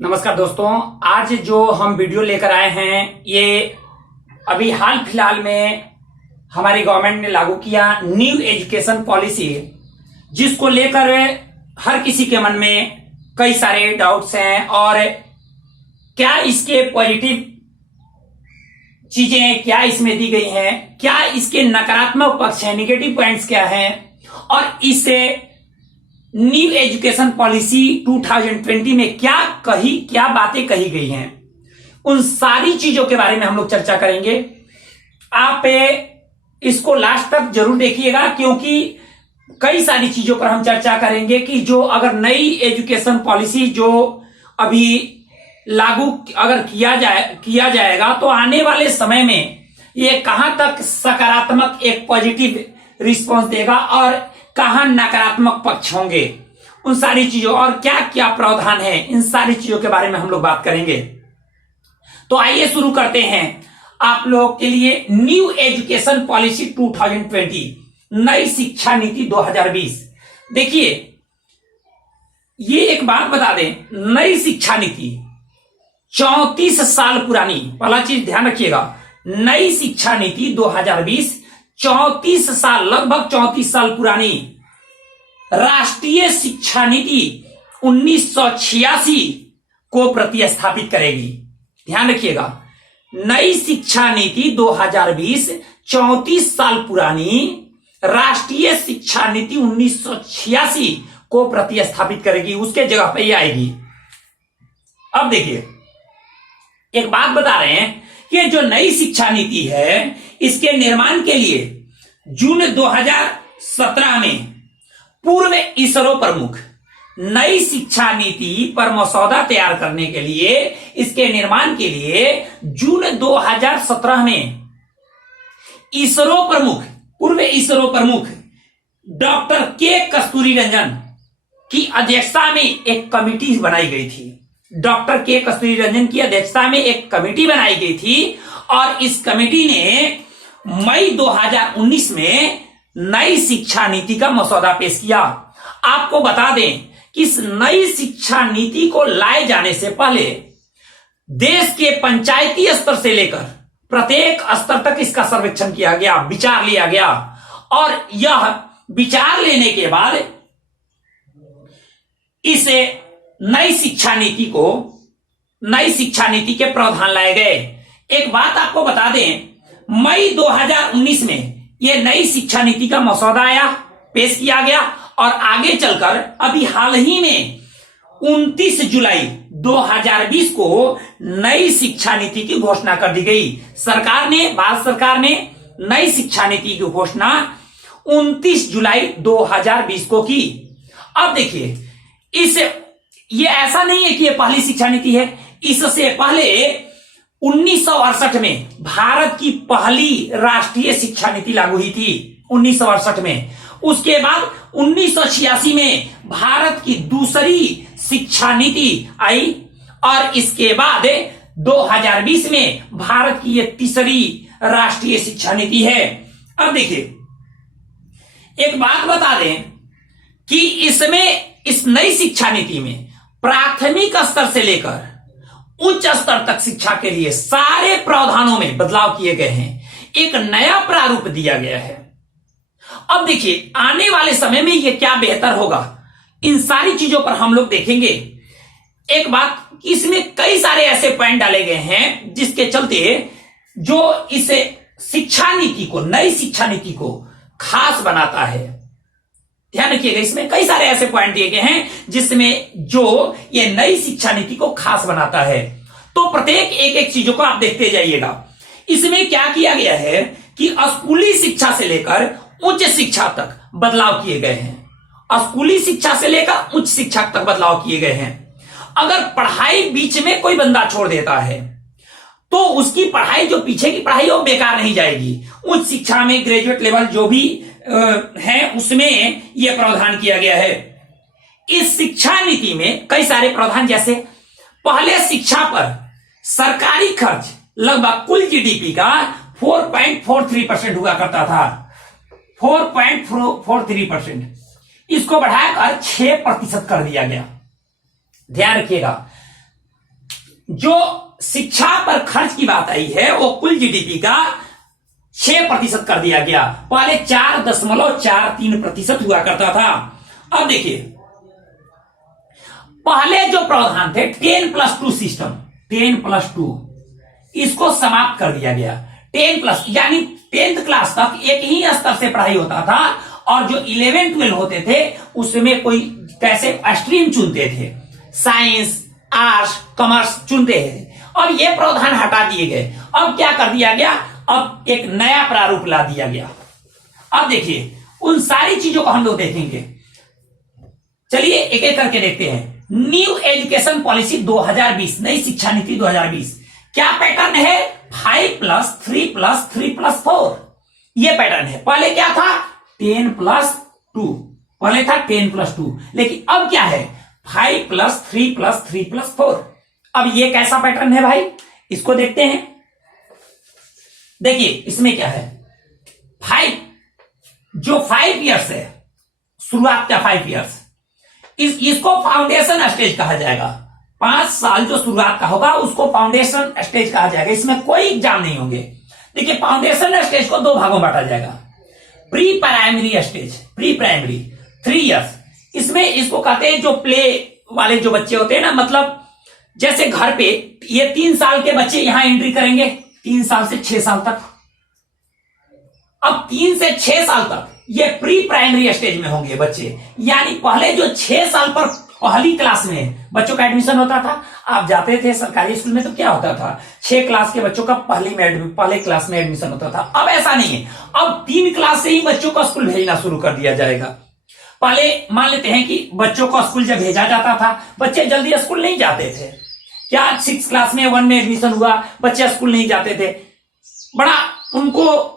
नमस्कार दोस्तों, आज जो हम वीडियो लेकर आए हैं ये अभी हाल फिलहाल में हमारी गवर्नमेंट ने लागू किया न्यू एजुकेशन पॉलिसी, जिसको लेकर हर किसी के मन में कई सारे डाउट्स हैं। और क्या इसके पॉजिटिव चीजें क्या इसमें दी गई हैं, क्या इसके नकारात्मक पक्ष हैं, निगेटिव पॉइंट्स क्या हैं, और इससे न्यू एजुकेशन पॉलिसी 2020 में क्या बातें कही गई हैं, उन सारी चीजों के बारे में हम लोग चर्चा करेंगे। आप इसको लास्ट तक जरूर देखिएगा, क्योंकि कई सारी चीजों पर हम चर्चा करेंगे कि जो अगर नई एजुकेशन पॉलिसी जो अभी लागू अगर किया जाएगा तो आने वाले समय में ये कहां तक सकारात्मक एक पॉजिटिव रिस्पॉन्स देगा और कहां नकारात्मक पक्ष होंगे, उन सारी चीजों और क्या क्या प्रावधान है, इन सारी चीजों के बारे में हम लोग बात करेंगे। तो आइए शुरू करते हैं आप लोग के लिए न्यू एजुकेशन पॉलिसी 2020, नई शिक्षा नीति 2020। देखिए, ये एक बात बता दें, नई शिक्षा नीति 34 साल पुरानी, पहला चीज ध्यान रखिएगा, नई शिक्षा नीति 2020 34 साल, लगभग 34 साल पुरानी राष्ट्रीय शिक्षा नीति 1986 को प्रतिस्थापित करेगी। ध्यान रखिएगा, नई शिक्षा नीति 2020 34 साल पुरानी राष्ट्रीय शिक्षा नीति 1986 को प्रतिस्थापित करेगी, उसके जगह पे ये आएगी। अब देखिए, एक बात बता रहे हैं कि जो नई शिक्षा नीति है, इसके निर्माण के लिए जून 2017 में पूर्व इसरो प्रमुख नई शिक्षा नीति पर मसौदा तैयार करने के लिए, इसके निर्माण के लिए जून 2017 में पूर्व इसरो प्रमुख डॉक्टर के कस्तूरी रंजन की अध्यक्षता में एक कमेटी बनाई गई थी। डॉक्टर के कस्तूरी रंजन की अध्यक्षता में एक कमेटी बनाई गई थी और इस कमेटी ने मई 2019 में नई शिक्षा नीति का मसौदा पेश किया। आपको बता दें कि इस नई शिक्षा नीति को लाए जाने से पहले देश के पंचायती स्तर से लेकर प्रत्येक स्तर तक इसका सर्वेक्षण किया गया, विचार लिया गया, और यह विचार लेने के बाद इसे नई शिक्षा नीति के प्रावधान लाए गए। एक बात आपको बता दें, मई 2019 में यह नई शिक्षा नीति का मसौदा आया, पेश किया गया, और आगे चलकर अभी हाल ही में 29 जुलाई 2020 को नई शिक्षा नीति की घोषणा कर दी गई। भारत सरकार ने नई शिक्षा नीति की घोषणा 29 जुलाई 2020 को की। अब देखिए, ये ऐसा नहीं है कि ये पहली शिक्षा नीति है। इससे पहले 1968 में भारत की पहली राष्ट्रीय शिक्षा नीति लागू हुई थी, 1968 में। उसके बाद 1986 में भारत की दूसरी शिक्षा नीति आई, और इसके बाद 2020 में भारत की यह तीसरी राष्ट्रीय शिक्षा नीति है। अब देखिए, एक बात बता दें कि इस नई शिक्षा नीति में प्राथमिक स्तर से लेकर उच्च स्तर तक शिक्षा के लिए सारे प्रावधानों में बदलाव किए गए हैं, एक नया प्रारूप दिया गया है। अब देखिए, आने वाले समय में यह क्या बेहतर होगा, इन सारी चीजों पर हम लोग देखेंगे। एक बात, इसमें कई सारे ऐसे पॉइंट डाले गए हैं जिसके चलते जो इस नई शिक्षा नीति को खास बनाता है। ध्यान रखिएगा, इसमें कई सारे ऐसे पॉइंट दिए गए हैं जिसमें जो ये नई शिक्षा नीति को खास बनाता है। तो प्रत्येक एक चीजों को आप देखते जाइएगा। इसमें क्या किया गया है कि स्कूली शिक्षा से लेकर उच्च शिक्षा तक बदलाव किए गए हैं। स्कूली शिक्षा से लेकर उच्च शिक्षा तक बदलाव किए गए हैं। अगर पढ़ाई बीच में कोई बंदा छोड़ देता है तो उसकी पढ़ाई, जो पीछे की पढ़ाई, वो बेकार नहीं जाएगी। उच्च शिक्षा में ग्रेजुएट लेवल जो भी है, उसमें यह प्रावधान किया गया है। इस शिक्षा नीति में कई सारे प्रावधान, जैसे पहले शिक्षा पर सरकारी खर्च लगभग कुल जीडीपी का 4.43% हुआ करता था, 4.43%। इसको बढ़ाकर 6% कर दिया गया। ध्यान रखिएगा, जो शिक्षा पर खर्च की बात आई है वो कुल जीडीपी का 6% कर दिया गया। पहले 4.43% हुआ करता था। अब देखिए, पहले जो प्रावधान थे 10+2 सिस्टम, 10+2, इसको समाप्त कर दिया गया। 10+ यानी 10th क्लास तक एक ही स्तर से पढ़ाई होता था और जो 11, 12 होते थे उसमें कोई कैसे स्ट्रीम चुनते थे, साइंस, आर्ट्स, कॉमर्स चुनते थे। अब ये प्रावधान हटा दिए गए। अब क्या कर दिया गया, अब एक नया प्रारूप ला दिया गया। अब देखिए उन सारी चीजों को हम लोग देखेंगे। चलिए एक एक करके देखते हैं। न्यू एजुकेशन पॉलिसी 2020, नई शिक्षा नीति 2020, क्या पैटर्न है, 5+3+3+4, ये पैटर्न है। पहले क्या था, 10+2, पहले था 10+2, लेकिन अब क्या है, 5+3+3+4। अब ये कैसा पैटर्न है भाई, इसको देखते हैं। देखिए इसमें क्या है, 5 ईयर्स है, शुरुआत का 5 ईयर्स, इसको फाउंडेशन स्टेज कहा जाएगा। 5 साल जो शुरुआत का होगा उसको फाउंडेशन स्टेज कहा जाएगा। इसमें कोई एग्जाम नहीं होंगे। देखिए फाउंडेशन स्टेज को 2 भागों में बांटा जाएगा। Pre primary stage, pre primary 3 years, इसमें इसको कहते हैं जो प्ले वाले जो बच्चे होते हैं ना, मतलब जैसे घर पे ये 3 साल के बच्चे यहां एंट्री करेंगे, 3 साल से 6 साल तक। अब 3 से 6 साल तक ये प्री प्राइमरी स्टेज में होंगे बच्चे, यानी पहले जो 6 साल पर पहली क्लास में बच्चों का एडमिशन होता था। आप जाते थे सरकारी स्कूल में तो क्या होता था, 6 क्लास के बच्चों का पहले क्लास में एडमिशन होता था। अब ऐसा नहीं है, अब 3 क्लास से ही बच्चों को स्कूल भेजना शुरू कर दिया जाएगा। पहले मान लेते हैं कि बच्चों को स्कूल जब भेजा जाता था, बच्चे जल्दी स्कूल नहीं जाते थे। क्या 6 क्लास में 1 में एडमिशन हुआ, बच्चे स्कूल नहीं जाते थे, बड़ा उनको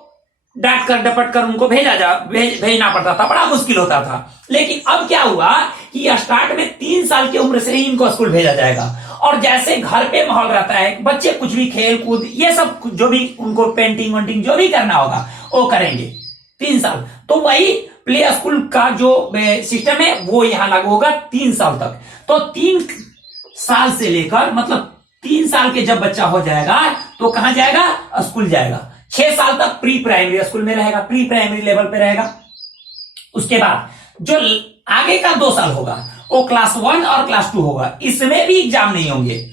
डांट कर डपट कर उनको भेजना पड़ता था, बड़ा मुश्किल होता था। लेकिन अब क्या हुआ कि स्टार्ट में 3 साल की उम्र से ही इनको स्कूल भेजा जाएगा। और जैसे घर पे माहौल रहता है, बच्चे कुछ भी खेल कूद ये सब जो भी उनको पेंटिंग वेंटिंग जो भी करना होगा वो करेंगे 3 साल। तो वही प्ले स्कूल का जो सिस्टम है वो यहां लागू होगा 3 साल तक। तो 3 साल से लेकर मतलब 3 साल के जब बच्चा हो जाएगा तो कहां जाएगा, स्कूल जाएगा। 6 साल तक प्री प्राइमरी स्कूल में रहेगा, प्री प्राइमरी लेवल पे रहेगा। उसके बाद जो आगे का 2 साल होगा वो क्लास 1 और क्लास 2 होगा। इसमें भी एग्जाम नहीं होंगे,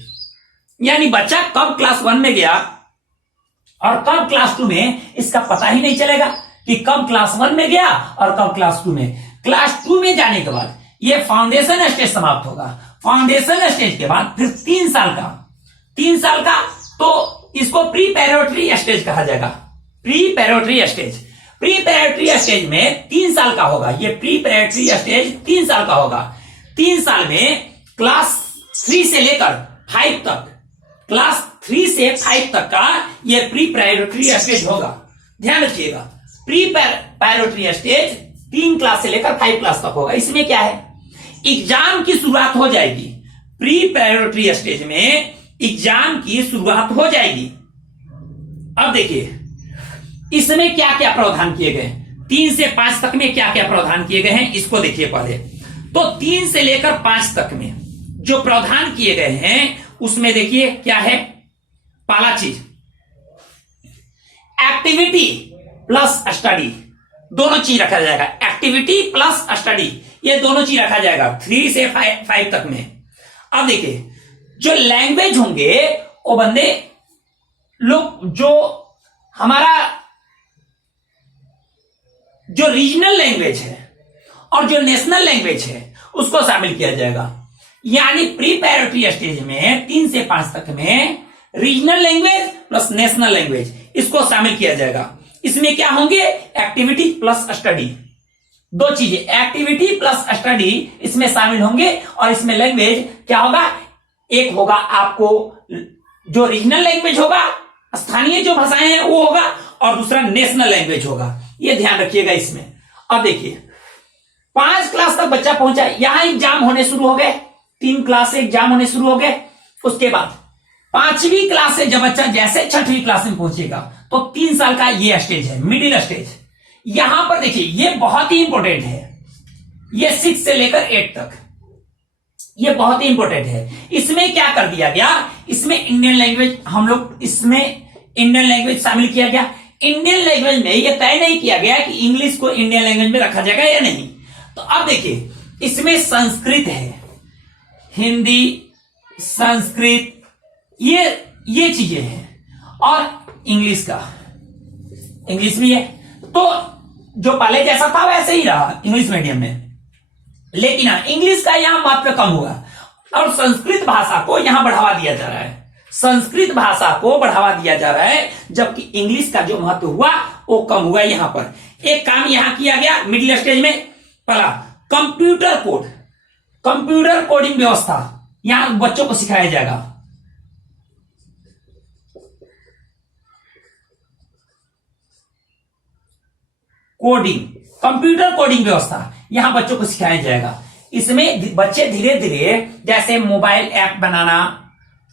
यानी बच्चा कब क्लास 1 में गया और कब क्लास 2 में, इसका पता ही नहीं चलेगा कि कब क्लास 1 में गया और कब क्लास 2 में। क्लास 2 में जाने के बाद ये फाउंडेशन स्टेज समाप्त होगा। फाउंडेशन स्टेज के बाद फिर 3 साल का तो इसको प्री पैरेटरी स्टेज कहा जाएगा। प्री पैरेटरी स्टेज में 3 साल का होगा। ये प्री पैरेटरी स्टेज 3 साल का होगा। 3 साल में क्लास 3 से लेकर 5 तक, क्लास 3 से 5 तक का ये प्री पैरेटरी स्टेज होगा। ध्यान रखिएगा, प्री पैरेटरी स्टेज 3 क्लास से लेकर 5 क्लास तक होगा। इसमें क्या है, एग्जाम की शुरुआत हो जाएगी। प्री पैरेटरी स्टेज में एग्जाम की शुरुआत हो जाएगी। अब देखिए इसमें क्या क्या प्रावधान किए गए, 3 से 5 तक में क्या क्या प्रावधान किए गए हैं इसको देखिए पहले। तो 3 से लेकर 5 तक में जो प्रावधान किए गए हैं उसमें देखिए क्या है, पहला चीज एक्टिविटी प्लस स्टडी, दोनों चीज रखा जाएगा। एक्टिविटी प्लस स्टडी ये दोनों चीज रखा जाएगा 3 से 5 तक में। अब देखिए जो लैंग्वेज होंगे वो बंदे लोग, जो हमारा जो रीजनल लैंग्वेज है और जो नेशनल लैंग्वेज है उसको शामिल किया जाएगा। यानी प्री पैरेटरी स्टेज में 3 से 5 तक में regional language plus national language इसको शामिल किया जाएगा। इसमें क्या होंगे, एक्टिविटी प्लस स्टडी, 2 चीजें, एक्टिविटी प्लस स्टडी इसमें शामिल होंगे। और इसमें लैंग्वेज क्या होगा, एक होगा आपको जो रीजनल लैंग्वेज होगा, स्थानीय जो भाषाएं हैं वो होगा, और दूसरा नेशनल लैंग्वेज होगा। ये ध्यान रखिएगा इसमें। अब देखिए 5 क्लास तक बच्चा पहुंचा, यहां एग्जाम होने शुरू हो गए, 3 क्लास से एग्जाम होने शुरू हो गए। उसके बाद 5वीं क्लास से जब बच्चा जैसे 6वीं क्लास में पहुंचेगा तो 3 साल का ये स्टेज है, मिडिल स्टेज। यहां पर देखिए ये बहुत ही इंपॉर्टेंट है, ये 6 से लेकर 8 तक, ये बहुत ही इंपॉर्टेंट है। इसमें क्या कर दिया गया, इसमें इंडियन लैंग्वेज हम लोग इसमें इंडियन लैंग्वेज शामिल किया गया। इंडियन लैंग्वेज में ये तय नहीं किया गया कि इंग्लिश को इंडियन लैंग्वेज में रखा जाएगा या नहीं। तो अब देखिए इसमें संस्कृत है, हिंदी, संस्कृत, ये चीजें हैं और इंग्लिश का, इंग्लिश भी है। तो जो पहले जैसा था वैसे ही रहा इंग्लिश मीडियम में, लेकिन इंग्लिश का यहां महत्व कम हुआ और संस्कृत भाषा को यहां बढ़ावा दिया जा रहा है। संस्कृत भाषा को बढ़ावा दिया जा रहा है, जबकि इंग्लिश का जो महत्व हुआ वो कम हुआ। यहां पर एक काम यहां किया गया मिडिल स्टेज में, पहला कंप्यूटर कोड, कंप्यूटर कोडिंग व्यवस्था यहां बच्चों को सिखाया जाएगा। कोडिंग, कंप्यूटर कोडिंग व्यवस्था यहां बच्चों को सिखाया जाएगा। इसमें बच्चे धीरे धीरे जैसे मोबाइल ऐप बनाना,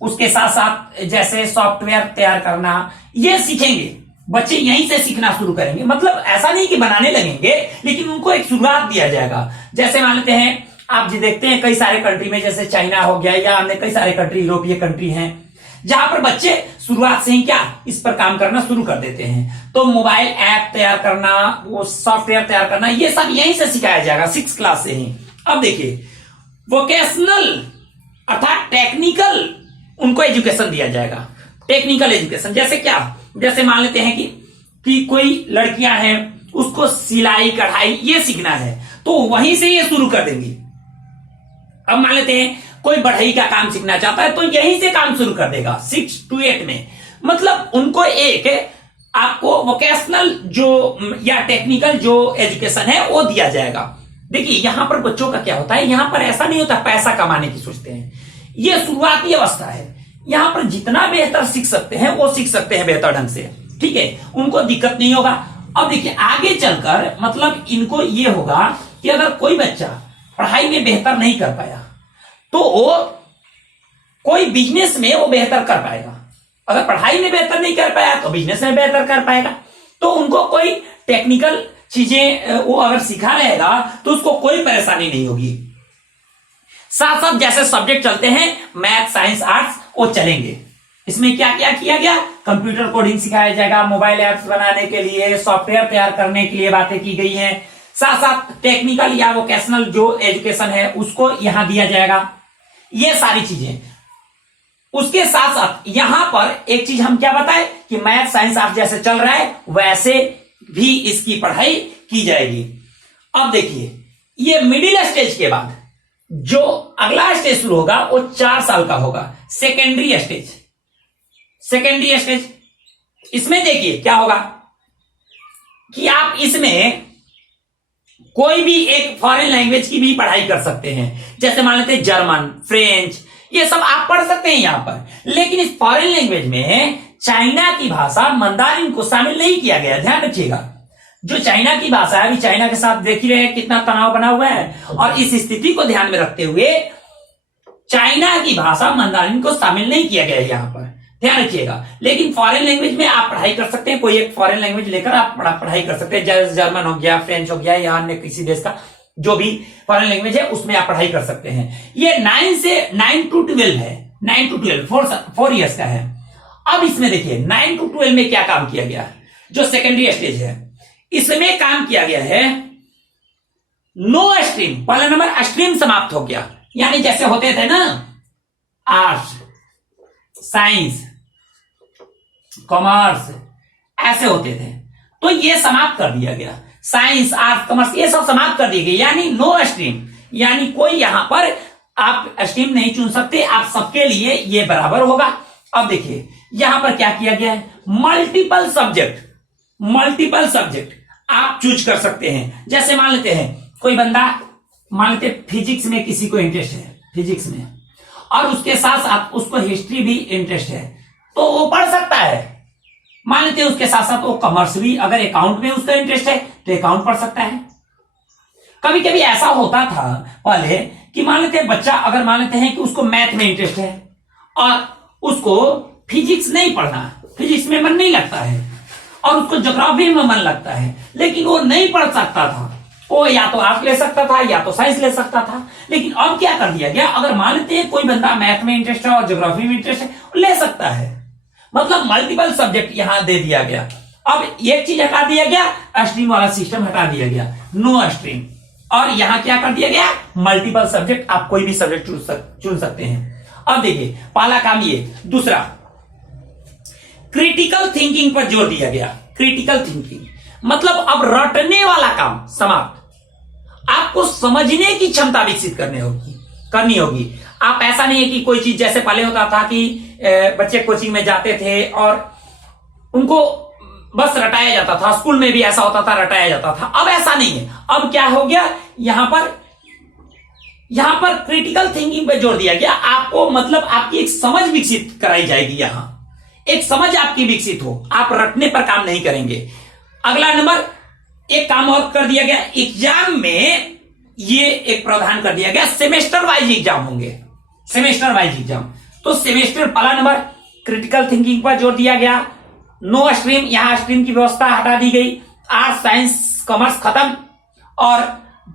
उसके साथ साथ जैसे सॉफ्टवेयर तैयार करना, ये सीखेंगे। बच्चे यहीं से सीखना शुरू करेंगे। मतलब ऐसा नहीं कि बनाने लगेंगे, लेकिन उनको एक शुरुआत दिया जाएगा। जैसे मान लेते हैं आप जी देखते हैं कई सारे कंट्री में, जैसे चाइना हो गया या अन्य कई सारे कंट्री, यूरोपीय कंट्री हैं, जहां पर बच्चे शुरुआत से ही क्या इस पर काम करना शुरू कर देते हैं। तो मोबाइल ऐप तैयार करना, वो सॉफ्टवेयर तैयार करना, ये सब यहीं से सिखाया जाएगा 6 क्लास से ही। अब देखिए वोकेशनल अर्थात टेक्निकल उनको एजुकेशन दिया जाएगा। टेक्निकल एजुकेशन जैसे क्या, जैसे मान लेते हैं कि कोई लड़कियां हैं उसको सिलाई कढ़ाई ये सीखना है, तो वहीं से ये शुरू कर देंगी। अब मान लेते हैं कोई बढ़ई का काम सीखना चाहता है तो यहीं से काम शुरू कर देगा 6 to 8 में। मतलब उनको एक आपको वोकेशनल जो या टेक्निकल जो एजुकेशन है वो दिया जाएगा। देखिए यहां पर बच्चों का क्या होता है, यहां पर ऐसा नहीं होता पैसा कमाने की सोचते हैं, ये शुरुआती अवस्था है। यहां पर जितना बेहतर सीख सकते हैं वो सीख सकते हैं बेहतर ढंग से, ठीक है, उनको दिक्कत नहीं होगा। अब देखिए आगे चलकर मतलब इनको ये होगा कि अगर कोई बच्चा पढ़ाई में बेहतर नहीं कर पाया तो वो कोई बिजनेस में वो बेहतर कर पाएगा। अगर पढ़ाई में बेहतर नहीं कर पाया तो बिजनेस में बेहतर कर पाएगा। तो उनको कोई टेक्निकल चीजें वो अगर सिखा रहेगा तो उसको कोई परेशानी नहीं होगी। साथ साथ जैसे सब्जेक्ट चलते हैं मैथ, साइंस, आर्ट्स, वो चलेंगे। इसमें क्या क्या किया गया, कंप्यूटर कोडिंग सिखाया जाएगा, मोबाइल एप्स बनाने के लिए, सॉफ्टवेयर तैयार करने के लिए बातें की गई हैं। साथ साथ टेक्निकल या वोकेशनल जो एजुकेशन है उसको यहां दिया जाएगा, ये सारी चीजें। उसके साथ साथ यहां पर एक चीज हम क्या बताएं कि मैथ, साइंस, आर्ट्स जैसे चल रहा है वैसे भी इसकी पढ़ाई की जाएगी। अब देखिए ये मिडिल स्टेज के बाद जो अगला स्टेज शुरू होगा वो 4 साल का होगा, सेकेंडरी स्टेज। सेकेंडरी स्टेज इसमें देखिए क्या होगा कि आप इसमें कोई भी एक फॉरेन लैंग्वेज की भी पढ़ाई कर सकते हैं। जैसे मान लेते हैं जर्मन, फ्रेंच, ये सब आप पढ़ सकते हैं यहां पर। लेकिन इस फॉरेन लैंग्वेज में चाइना की भाषा मंदारिन को शामिल नहीं किया गया, ध्यान रखिएगा। जो चाइना की भाषा है, अभी चाइना के साथ देख ही रहे हैं कितना तनाव बना हुआ है, और इस स्थिति को ध्यान में रखते हुए चाइना की भाषा मंदारिन को शामिल नहीं किया गया है यहां पर, ध्यान रखिएगा। लेकिन फॉरेन लैंग्वेज में आप पढ़ाई कर सकते हैं, कोई एक फॉरेन लैंग्वेज लेकर आप पढ़ाई कर सकते हैं, जैसे जर्मन हो गया, फ्रेंच हो गया, या अन्य किसी देश का जो भी फॉरेन लैंग्वेज है उसमें आप पढ़ाई कर सकते हैं। ये 9 to 12 है, 9 to 12 4 ईयर्स का है। अब इसमें देखिए 9 to 12 में क्या काम किया गया, जो सेकेंडरी स्टेज है इसमें काम किया गया है नो स्ट्रीम। पहला नंबर स्ट्रीम समाप्त हो गया, यानी जैसे होते थे ना आर्ट्स, साइंस, कॉमर्स, ऐसे होते थे, तो ये समाप्त कर दिया गया। साइंस, आर्ट्स, कॉमर्स ये सब समाप्त कर दिए गए, यानी नो स्ट्रीम, यानी कोई यहां पर आप स्ट्रीम नहीं चुन सकते, आप सबके लिए ये बराबर होगा। अब देखिए यहां पर क्या किया गया है, मल्टीपल सब्जेक्ट, मल्टीपल सब्जेक्ट आप चूज कर सकते हैं। जैसे मान लेते हैं कोई बंदा, मान लेते फिजिक्स में किसी को इंटरेस्ट है, फिजिक्स में, और उसके साथ साथ उसको हिस्ट्री भी इंटरेस्ट है, तो वो पढ़ सकता है। मान लेते हैं उसके साथ साथ वो कॉमर्स भी, अगर अकाउंट में उसका इंटरेस्ट है तो अकाउंट पढ़ सकता है। कभी कभी ऐसा होता था पहले कि मान लेते हैं बच्चा, अगर मान लेते हैं कि उसको मैथ में इंटरेस्ट है और उसको फिजिक्स नहीं पढ़ना, फिजिक्स में मन नहीं लगता है, और उसको ज्योग्राफी में मन लगता है, लेकिन वो नहीं पढ़ सकता था, वो या तो आर्ट्स ले सकता था या तो साइंस ले सकता था। लेकिन अब क्या कर दिया गया, अगर मान लेते हैं कोई बंदा मैथ में इंटरेस्ट है और ज्योग्राफी में इंटरेस्ट है, ले सकता है। मतलब मल्टीपल सब्जेक्ट यहां दे दिया गया। अब एक चीज हटा दिया गया, स्ट्रीम वाला सिस्टम हटा दिया गया, नो स्ट्रीम। और यहां क्या कर दिया गया, मल्टीपल सब्जेक्ट, आप कोई भी सब्जेक्ट चुन सकते हैं। अब देखिए पहला काम ये। दूसरा, क्रिटिकल थिंकिंग पर जोर दिया गया। क्रिटिकल थिंकिंग मतलब अब रटने वाला काम समाप्त। आपको समझने की क्षमता विकसित करनी होगी। आप ऐसा नहीं है कि कोई चीज, जैसे पहले होता था कि बच्चे कोचिंग में जाते थे और उनको बस रटाया जाता था, स्कूल में भी ऐसा होता था, रटाया जाता था। अब ऐसा नहीं है। अब क्या हो गया, यहां पर क्रिटिकल थिंकिंग पे जोर दिया गया। आपको मतलब आपकी एक समझ विकसित कराई जाएगी। यहां एक समझ आपकी विकसित हो, आप रटने पर काम नहीं करेंगे। अगला नंबर, एक काम और कर दिया गया एग्जाम में, ये एक प्रावधान कर दिया गया, सेमेस्टर वाइज एग्जाम होंगे। सेमेस्टर वाइज एग्जाम, तो सेमेस्टर पहला नंबर क्रिटिकल थिंकिंग पर जोर दिया गया। नो स्ट्रीम, यहां स्ट्रीम की व्यवस्था हटा दी गई। आर्ट्स साइंस कॉमर्स खत्म। और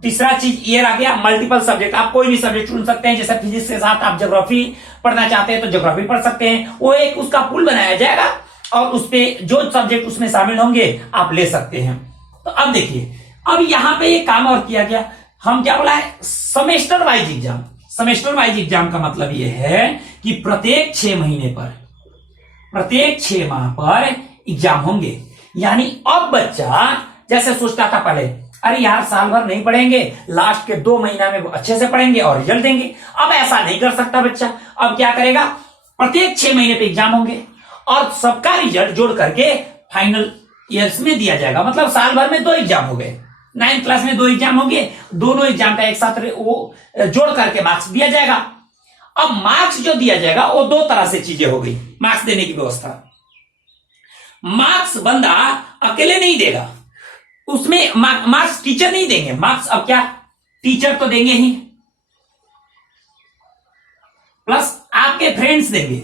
तीसरा चीज ये रह गया, मल्टीपल सब्जेक्ट, आप कोई भी सब्जेक्ट चुन सकते हैं। जैसे फिजिक्स के साथ आप ज्योग्राफी पढ़ना चाहते हैं तो ज्योग्राफी पढ़ सकते हैं। वो एक उसका पूल बनाया जाएगा और उस पे जो सब्जेक्ट उसमें शामिल होंगे आप ले सकते हैं। तो अब देखिए, अब यहां पे एक काम और किया गया, हम क्या बोला है, semester wise exam. Semester wise exam का मतलब यह है कि प्रत्येक 6 महीने पर, प्रत्येक 6 माह पर एग्जाम होंगे। यानी अब बच्चा जैसे सोचता था पहले, अरे यार साल भर नहीं पढ़ेंगे, लास्ट के 2 महीना में अच्छे से पढ़ेंगे और रिजल्ट देंगे। अब ऐसा नहीं कर सकता बच्चा। अब क्या करेगा, प्रत्येक 6 महीने पे एग्जाम होंगे और सबका रिजल्ट जोड़ करके फाइनल ईयर्स में दिया जाएगा। मतलब साल भर में 2 एग्जाम हो गए, 9th क्लास में 2 एग्जाम होंगे, दोनों एग्जाम का एक साथ वो जोड़ करके मार्क्स दिया जाएगा। अब मार्क्स जो दिया जाएगा वो 2 तरह से चीजें हो गई मार्क्स देने की व्यवस्था। मार्क्स बंदा अकेले नहीं देगा, उसमें मार्क्स टीचर नहीं देंगे। मार्क्स अब क्या, टीचर तो देंगे ही, प्लस आपके फ्रेंड्स देंगे,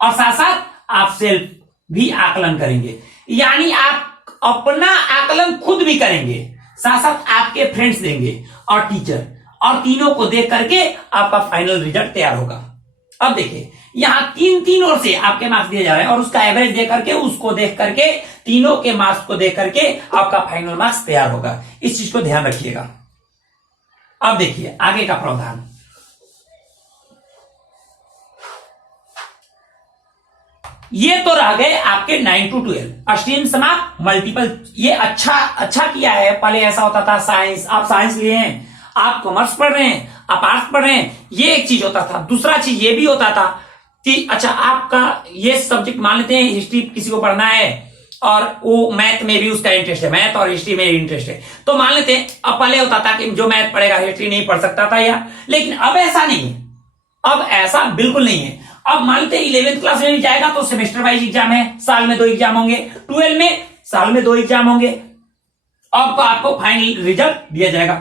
और साथ साथ आप सेल्फ भी आकलन करेंगे। यानी आप अपना आकलन खुद भी करेंगे, साथ साथ आपके फ्रेंड्स देंगे और टीचर, और तीनों को देख करके आपका फाइनल रिजल्ट तैयार होगा। अब देखिए यहां 3 ओर से आपके मार्क्स दिए जा रहे हैं और उसका एवरेज दे करके, उसको देख करके, तीनों के मार्क्स को देख करके आपका फाइनल मार्क्स तैयार होगा। इस चीज को ध्यान रखिएगा। अब देखिए आगे का प्रावधान, ये तो रह गए आपके 9 to 12 स्ट्रीम समाप्त, मल्टीपल। ये अच्छा किया है। पहले ऐसा होता था, साइंस, आप साइंस लिए हैं, आप कॉमर्स पढ़ रहे हैं, आप आर्ट्स पढ़ रहे हैं, ये एक चीज होता था। दूसरा चीज ये भी होता था कि अच्छा आपका ये सब्जेक्ट, मान लेते हैं हिस्ट्री किसी को पढ़ना है और वो मैथ में भी उसका इंटरेस्ट है, मैथ और हिस्ट्री में इंटरेस्ट है, तो मान लेते हैं अब पहले होता था कि जो मैथ पढ़ेगा हिस्ट्री नहीं पढ़ सकता था या, लेकिन अब ऐसा नहीं है। अब ऐसा बिल्कुल नहीं है। अब मान लेते 11th क्लास में भी जाएगा तो सेमेस्टर वाइज एग्जाम है, साल में 2 एग्जाम होंगे। 12 में साल में 2 एग्जाम होंगे। अब तो आपको फाइनल रिजल्ट दिया जाएगा।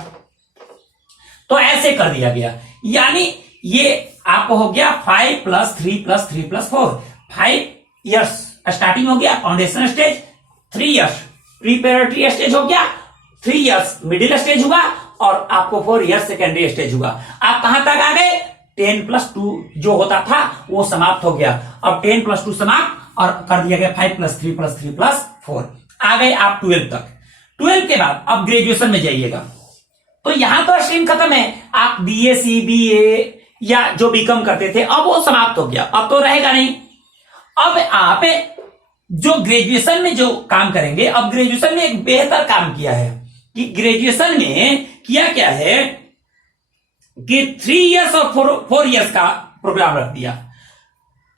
तो ऐसे कर दिया गया। यानी ये आपको हो गया 5 + 3 + 3 + 4, 5 इयर्स स्टार्टिंग हो गया, फाउंडेशन स्टेज, 3 इयर्स प्रीपैरेटरी स्टेज हो गया, 3 इयर्स मिडिल स्टेज हुआ और आपको 4 इयर्स सेकेंडरी स्टेज हुआ। आप कहां तक आ गए, 10 + 2 जो होता था वो समाप्त हो गया। अब 10 + 2 समाप्त और कर दिया गया 5 + 3 + 3 + 4। आ गए आप 12 तक। 12 के बाद अब ग्रेजुएशन में जाइएगा। तो यहां तो स्ट्रीम खत्म है, आप BSc BA या जो बीकॉम करते थे अब वो समाप्त हो गया, अब तो रहेगा नहीं। अब आप जो ग्रेजुएशन में जो काम करेंगे, अब ग्रेजुएशन में एक बेहतर काम किया है कि ग्रेजुएशन में किया क्या है कि 3 इयर्स और 4 इयर्स का प्रोग्राम रख दिया,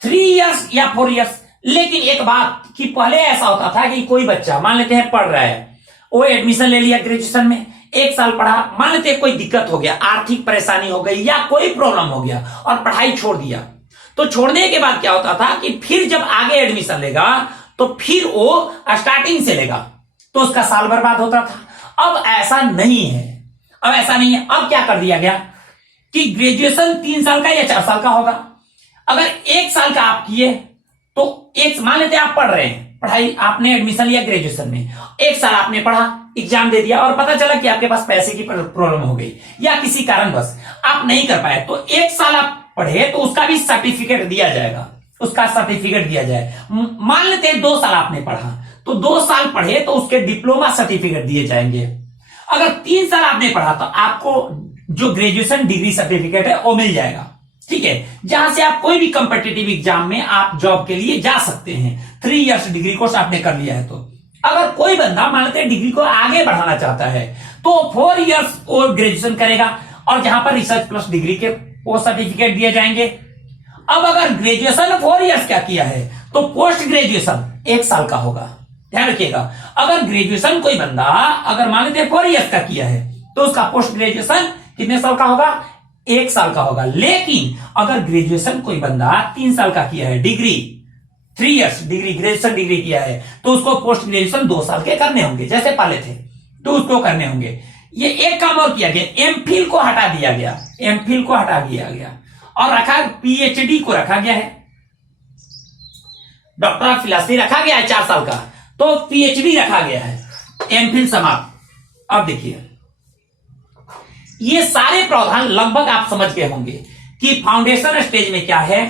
3 इयर्स या 4 इयर्स। लेकिन एक बात कि पहले ऐसा होता था कि कोई बच्चा मान लेते हैं पढ़ रहा है, वो एडमिशन ले लिया ग्रेजुएशन में, 1 साल पढ़ा, मान लेते हैं कोई दिक्कत हो गया, आर्थिक परेशानी हो गई या कोई प्रॉब्लम हो गया और पढ़ाई छोड़ दिया। तो छोड़ने के बाद क्या होता था कि फिर जब आगे एडमिशन लेगा तो फिर वो स्टार्टिंग से लेगा, तो उसका साल बर्बाद होता था। अब ऐसा नहीं है, अब ऐसा नहीं है। अब क्या कर दिया गया कि ग्रेजुएशन 3 साल का या 4 साल का होगा। अगर 1 साल का आप किए तो एक, मान लेते हैं आप पढ़ रहे हैं पढ़ाई, आपने एडमिशन लिया ग्रेजुएशन में, एक साल आपने पढ़ा, एग्जाम दे दिया और पता चला कि आपके पास पैसे की प्रॉब्लम हो गई या किसी कारणवश आप नहीं कर पाए, तो एक साल आप पढ़े तो उसका भी सर्टिफिकेट दिया जाएगा, उसका सर्टिफिकेट दिया जाए। मान लेते हैं 2 साल आपने पढ़ा, तो 2 साल पढ़े तो उसके डिप्लोमा सर्टिफिकेट दिए जाएंगे। अगर 3 साल आपने पढ़ा तो आपको जो ग्रेजुएशन डिग्री सर्टिफिकेट है वो मिल जाएगा, ठीक है, जहां से आप कोई भी कॉम्पिटिटिव एग्जाम में आप जॉब के लिए जा सकते हैं। 3 इयर्स डिग्री कोर्स आपने कर लिया है तो अगर कोई बंदा मान लेते हैं डिग्री को आगे बढ़ाना चाहता है तो 4 इयर्स वो ग्रेजुएशन करेगा और जहां पर रिसर्च प्लस डिग्री के वो सर्टिफिकेट दिए जाएंगे। अब अगर ग्रेजुएशन 4 इयर्स क्या किया है तो पोस्ट ग्रेजुएशन 1 साल का होगा, ध्यान रखिएगा। अगर ग्रेजुएशन कोई बंदा अगर मान लेते 4 इयर्स का किया है तो उसका पोस्ट ग्रेजुएशन कितने साल का होगा, 1 साल का होगा। लेकिन अगर ग्रेजुएशन कोई बंदा 3 साल का किया है, degree 3 years degree graduation degree किया है तो उसको पोस्ट ग्रेजुएशन 2 साल के करने होंगे, जैसे पहले थे तो उसको करने होंगे। ये एक काम और किया गया, एमफिल को हटा दिया गया, एमफिल को हटा दिया गया और रखा पीएचडी को रखा गया है, डॉक्टर ऑफ फिलॉसफी रखा गया है 4 साल का, तो पीएचडी रखा गया है, एमफिल समाप्त। अब देखिए ये सारे प्रावधान लगभग आप समझ गए होंगे कि फाउंडेशन स्टेज में क्या है,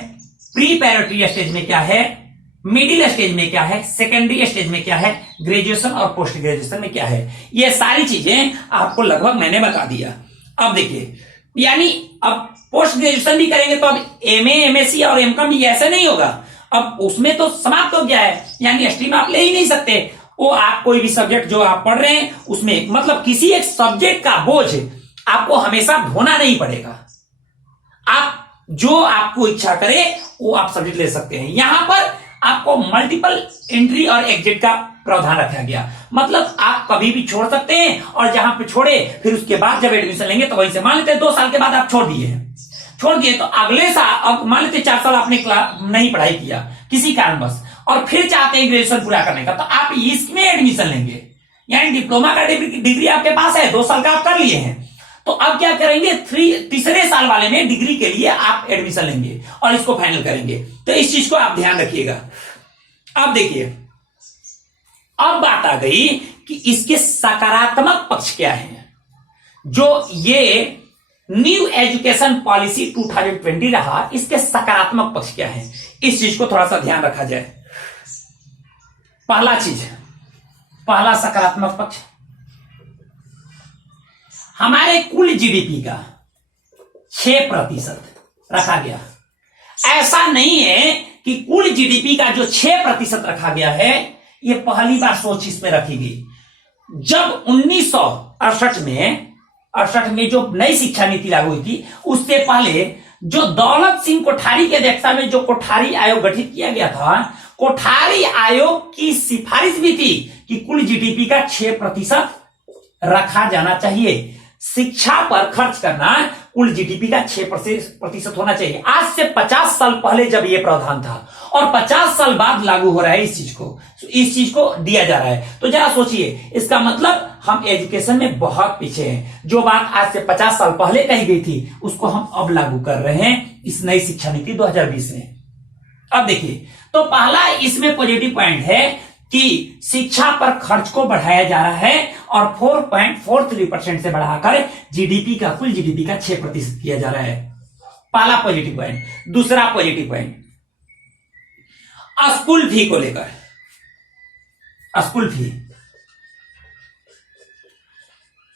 प्रीपैरेटरी स्टेज में क्या है, मिडिल स्टेज में क्या है, सेकेंडरी स्टेज में क्या है, ग्रेजुएशन और पोस्ट ग्रेजुएशन में क्या है। ये सारी चीजें आपको लगभग मैंने बता दिया। अब देखिए यानी अब पोस्ट ग्रेजुएशन भी करेंगे तो अब एमए एमएससी और एमकॉम ये ऐसे नहीं होगा, अब उसमें तो समाप्त हो गया है, यानी स्ट्रीम आप ले ही नहीं सकते। वो आप कोई भी सब्जेक्ट जो आप पढ़ रहे हैं उसमें मतलब किसी एक सब्जेक्ट का बोझ आपको हमेशा ढोना नहीं पड़ेगा, आप जो आपको इच्छा करे वो आप सब्जेक्ट ले सकते हैं। यहां पर आपको मल्टीपल एंट्री और एग्जिट का प्रावधान रखा गया, मतलब आप कभी भी छोड़ सकते हैं और जहां पे छोड़े फिर उसके बाद जब एडमिशन लेंगे तो वहीं से मान लेते हैं 2 साल के बाद आप छोड़ दिए तो अगले साल अब मान लेते 4 साल आपने नहीं पढ़ाई किया किसी कारणवश और फिर चाहते हैं ग्रेजुएशन पूरा करने का, तो आप इसमें एडमिशन लेंगे, यानी डिप्लोमा का डिग्री आपके पास है, 2 साल का आप कर लिए हैं, तो अब क्या करेंगे तीसरे साल वाले में डिग्री के लिए आप एडमिशन लेंगे और इसको फाइनल करेंगे। तो इस चीज को आप ध्यान रखिएगा। अब देखिए अब बात आ गई कि इसके सकारात्मक पक्ष क्या है। जो ये न्यू एजुकेशन पॉलिसी 2020 रहा, इसके सकारात्मक पक्ष क्या है, इस चीज को थोड़ा सा ध्यान रखा जाए। पहला सकारात्मक पक्ष हमारे कुल जीडीपी का 6% रखा गया। ऐसा नहीं है कि कुल जीडीपी का जो 6% रखा गया है ये पहली बार सोच इसमें रखी गई। जब 1968 में जो नई शिक्षा नीति लागू हुई थी उससे पहले जो दौलत सिंह कोठारी की अध्यक्षता में जो कोठारी आयोग गठित किया गया था, कोठारी आयोग की सिफारिश भी थी कि कुल जीडीपी का 6% रखा जाना चाहिए। शिक्षा पर खर्च करना कुल जीडीपी का 6% होना चाहिए। आज से 50 साल पहले जब यह प्रावधान था और 50 साल बाद लागू हो रहा है इस चीज को दिया जा रहा है, तो जरा सोचिए, इसका मतलब हम एजुकेशन में बहुत पीछे हैं। जो बात आज से 50 साल पहले कही गई थी उसको हम अब लागू कर रहे हैं इस नई शिक्षा नीति 2020 में। अब देखिए, तो पहला इसमें पॉजिटिव पॉइंट है कि शिक्षा पर खर्च को बढ़ाया जा रहा है और 4.43% से बढ़ाकर कुल जीडीपी का 6% किया जा रहा है। पहला पॉजिटिव पॉइंट। दूसरा पॉजिटिव पॉइंट स्कूल फी को लेकर। स्कूल फी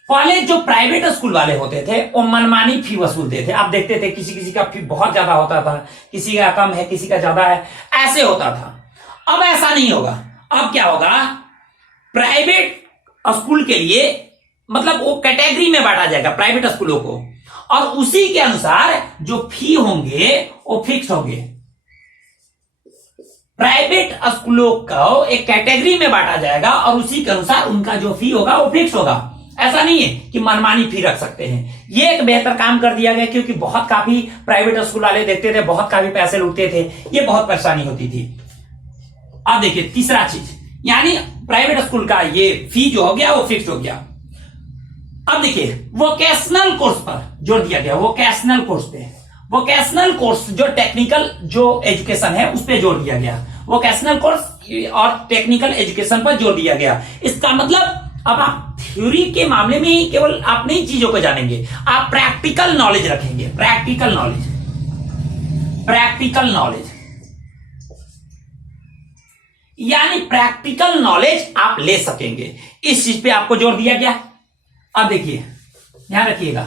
पहले जो प्राइवेट स्कूल वाले होते थे वो मनमानी फी वसूलते थे। आप देखते थे किसी का फी बहुत ज्यादा होता था, किसी का कम है, किसी का ज्यादा है, ऐसे होता था। अब ऐसा नहीं होगा। अब क्या होगा, प्राइवेट स्कूल के लिए मतलब वो कैटेगरी में बांटा जाएगा प्राइवेट स्कूलों को और उसी के अनुसार जो फी होंगे वो फिक्स होंगे। प्राइवेट स्कूलों को एक कैटेगरी में बांटा जाएगा और उसी के अनुसार उनका जो फी होगा वो फिक्स होगा। ऐसा नहीं है कि मनमानी फी रख सकते हैं। ये एक बेहतर काम कर दिया गया क्योंकि बहुत काफी प्राइवेट स्कूल वाले देखते थे बहुत काफी पैसे लूटते थे, ये बहुत परेशानी होती थी। अब देखिए तीसरा चीज, यानी प्राइवेट स्कूल का ये फी जो हो गया वो फिक्स हो गया। अब देखिए वोकेशनल कोर्स पर जोर दिया गया। वोकेशनल कोर्स जो टेक्निकल जो एजुकेशन है उस पर जोर दिया गया। वोकेशनल कोर्स और टेक्निकल एजुकेशन पर जोर दिया गया। इसका मतलब अब आप थ्योरी के मामले में ही केवल आप नई चीजों को जानेंगे, आप प्रैक्टिकल नॉलेज रखेंगे। प्रैक्टिकल नॉलेज यानी प्रैक्टिकल नॉलेज आप ले सकेंगे, इस चीज पे आपको जोर दिया गया। अब देखिए, ध्यान रखिएगा,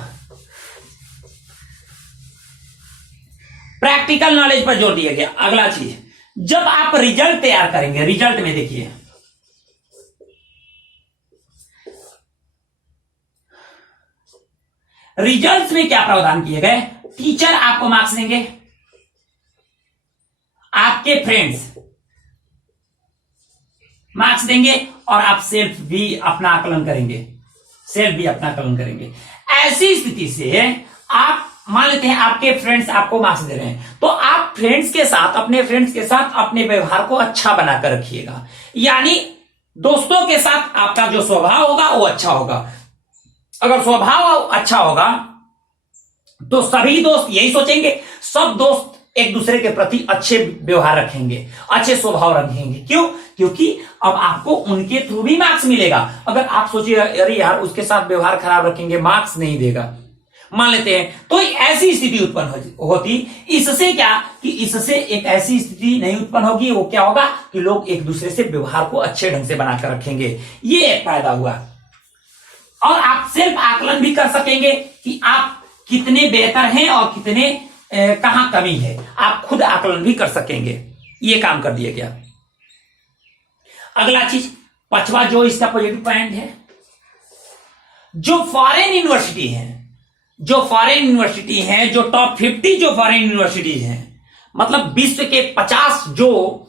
प्रैक्टिकल नॉलेज पर जोर दिया गया। अगला चीज, जब आप रिजल्ट तैयार करेंगे, रिजल्ट में देखिए रिजल्ट्स में क्या प्रावधान किए गए। टीचर आपको मार्क्स देंगे, आपके फ्रेंड्स मार्क्स देंगे और आप सेल्फ भी अपना आकलन करेंगे। ऐसी स्थिति से आप मान लेते हैं आपके फ्रेंड्स आपको मार्क्स दे रहे हैं, तो आप अपने फ्रेंड्स के साथ अपने व्यवहार को अच्छा बनाकर रखिएगा। यानी दोस्तों के साथ आपका जो स्वभाव होगा वो अच्छा होगा। अगर स्वभाव अच्छा होगा तो सभी दोस्त यही सोचेंगे, सब दोस्त एक दूसरे के प्रति अच्छे व्यवहार रखेंगे, अच्छे स्वभाव रखेंगे। क्यों? क्योंकि अब आपको उनके थ्रू भी मार्क्स मिलेगा। अगर आप सोचिए अरे यार उसके साथ व्यवहार खराब रखेंगे, मार्क्स नहीं देगा, मान लेते हैं, तो ऐसी स्थिति उत्पन्न होती। इससे क्या कि इससे एक ऐसी स्थिति नहीं उत्पन्न होगी। वो क्या होगा कि लोग एक दूसरे से व्यवहार को अच्छे ढंग से बनाकर रखेंगे। ये एक फायदा हुआ। और आप सेल्फ आकलन भी कर सकेंगे कि आप कितने बेहतर हैं और कितने कहां कमी है, आप खुद आकलन भी कर सकेंगे। ये काम कर दिया गया। अगला चीज, पांचवा जो इसका पॉजिटिव पॉइंट है, जो फॉरेन यूनिवर्सिटी हैं, जो टॉप 50 जो फॉरेन यूनिवर्सिटीज हैं, मतलब विश्व के 50 जो